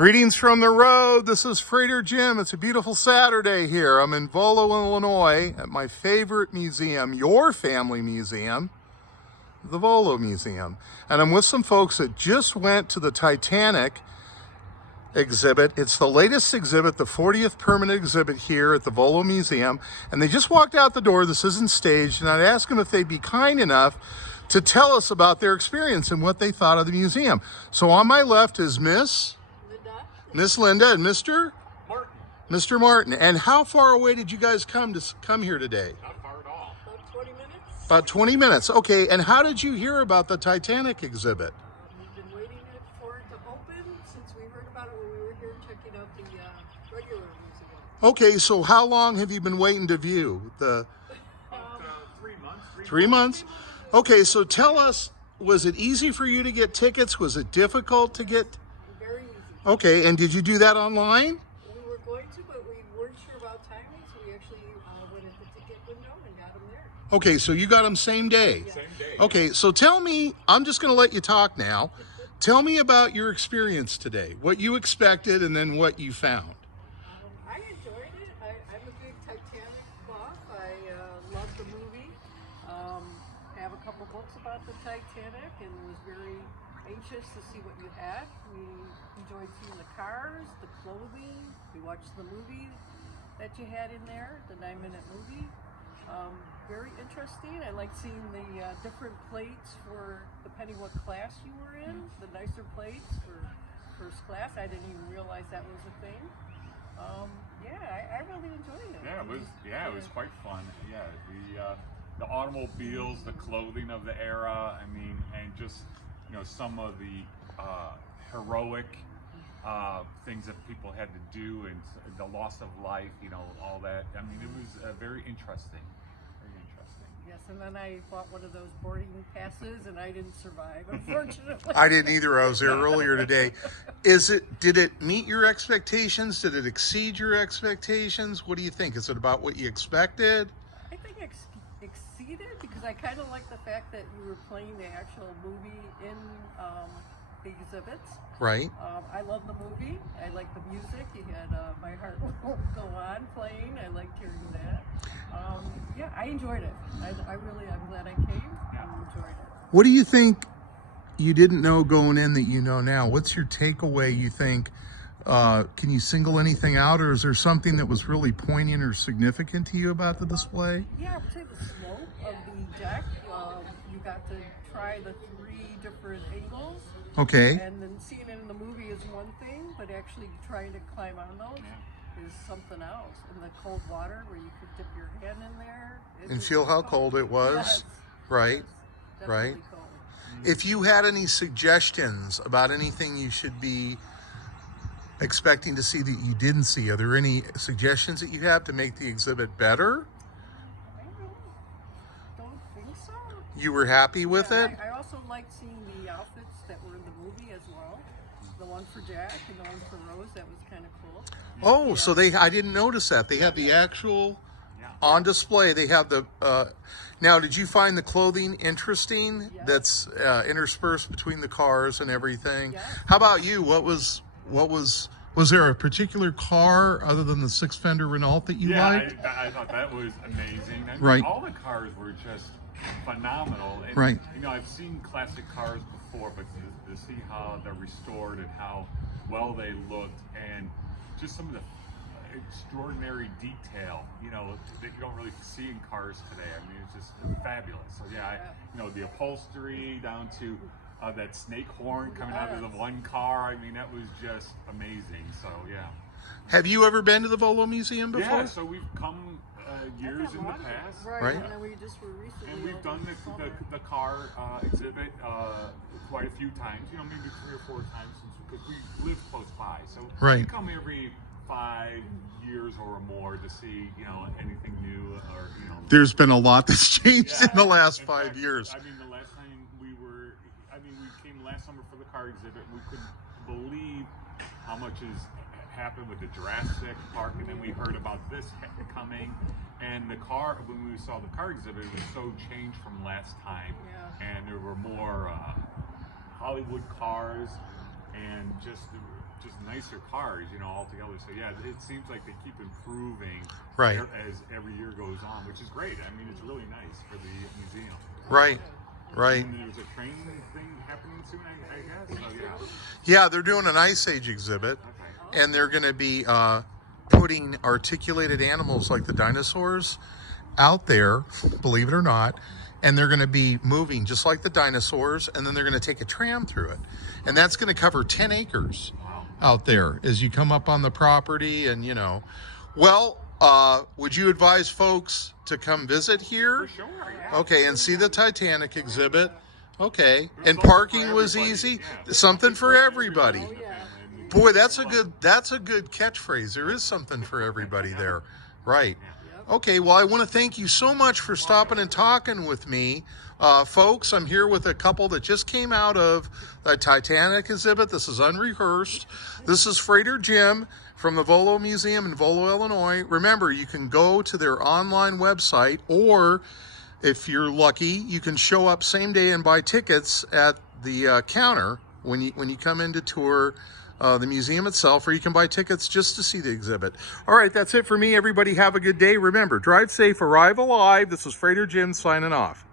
Greetings from the road. This is Freighter Jim. It's a beautiful Saturday here. I'm in Volo, Illinois at my favorite museum, your family museum, the Volo Museum. And I'm with some folks that just went to the Titanic exhibit. It's the latest exhibit, the 40th permanent exhibit here at the Volo Museum. And they just walked out the door. This isn't staged. And I'd ask them if they'd be kind enough to tell us about their experience and what they thought of the museum. So on my left is Miss Linda and Mr. Martin. Mr. Martin. And how far away did you guys come here today? Not far at all. About 20 minutes. About 20 minutes. Okay. And how did you hear about the Titanic exhibit? We've been waiting for it to open since we heard about it when we were here checking out the regular museum. Okay. So how long have you been waiting to view the? 3 months. 3 months. Okay. So tell us, was it easy for you to get tickets? Was it difficult to get? Very easy. Okay. And did you do that online? We were going to, but we weren't sure about timing, so we actually went at the ticket window and got them there. Okay. So you got them same day? Yeah. Same day. Okay. So tell me, I'm just going to let you talk now. Tell me about your experience today, what you expected and then what you found. I enjoyed it. I'm a big Titanic buff. I love the movie. I have a couple books about the Titanic and was very anxious to see what you had. We enjoyed seeing the cars, the clothing. We watched the movie that you had in there, the 9-minute movie. Very interesting. I like seeing the different plates for depending what class you were in. The nicer plates for first class. I didn't even realize that was a thing. I really enjoyed it. It was quite fun. Yeah, the automobiles, the clothing of the era. I mean, and just some of the heroic things that people had to do and the loss of life. All that. I mean, it was very interesting. Yes, and then I bought one of those boarding passes, and I didn't survive, unfortunately. I didn't either. I was there earlier today. Did it meet your expectations? Did it exceed your expectations? What do you think? Is it about what you expected? I think exceeded, because I kind of like the fact that you were playing the actual movie in the exhibits. Right. I love the movie. I like the music. You had My Heart Will Go On playing. I liked hearing that. I enjoyed it. I'm glad I came. I enjoyed it. What do you think you didn't know going in that you know now? What's your takeaway, you think? Can you single anything out, or is there something that was really poignant or significant to you about the display? Yeah, I would say the slope of the deck. You got to try the 3 different angles. Okay. And then seeing it in the movie is one thing, but actually trying to climb on those is something else. In the cold water where you could dip your hand in there. And feel how cold it was. Yes. Right. Yes, Right. definitely cold. If you had any suggestions about anything you should be expecting to see that you didn't see, are there any suggestions that you have to make the exhibit better? I really don't think so. You were happy with it? I also liked seeing the outfits that were in the movie as well. The one for Jack and the one for Rose, that was kind of cool. Oh, Yeah. so I didn't notice that. They have the actual on display. They have the, now did you find the clothing interesting? Yes. That's interspersed between the cars and everything? Yes. How about you? Was there a particular car other than the 6-fender Renault that you liked? I thought that was amazing. I mean, Right. all the cars were just phenomenal. And, Right. I've seen classic cars before, but to see how they're restored and how well they looked, and just some of the extraordinary detail, that you don't really see in cars today. I mean, it's just fabulous. So the upholstery down to that snake horn coming out of the one car. I mean, that was just amazing. So Have you ever been to the Volo Museum before? yeah. So we've come years in the past. Right. Right. And then we just were recently. And we've over done the summer. the car exhibit quite a few times, maybe 3 or 4 times because we live close by. So Right. we come every 5 years or more to see, anything new or, There's been a lot that's changed in the last In 5 fact, years. I mean, the last time we came last summer for the car exhibit, we couldn't believe how much has happened with the Jurassic Park, and then we heard about this coming, and the car, when we saw the car exhibit, it was so changed from last time, and there were more Hollywood cars, and just just nicer cars, you know, altogether. So yeah, it seems like they keep improving Right. as every year goes on, which is great. I mean, it's really nice for the museum. Right. Right. And there's a train thing happening soon, I guess. So yeah. Yeah, they're doing an Ice Age exhibit, Okay. and they're going to be putting articulated animals like the dinosaurs out there, believe it or not, and they're going to be moving just like the dinosaurs, and then they're going to take a tram through it. And that's going to cover 10 acres out there as you come up on the property. And, you know, well, would you advise folks to come visit here? For sure, yeah. Okay, and see the Titanic exhibit. Okay, and Something parking for was everybody, easy. yeah. Something for everybody. Oh, yeah. Boy, that's a good catchphrase. There is something for everybody there. Right. Okay, well, I want to thank you so much for stopping and talking with me. Folks, I'm here with a couple that just came out of the Titanic exhibit. This is unrehearsed. This is Freighter Jim from the Volo Museum in Volo, Illinois. Remember, you can go to their online website, or if you're lucky, you can show up same day and buy tickets at the counter when you come in to tour the museum itself, or you can buy tickets just to see the exhibit. All right, that's it for me. Everybody have a good day. Remember, drive safe, arrive alive. This is Freighter Jim signing off.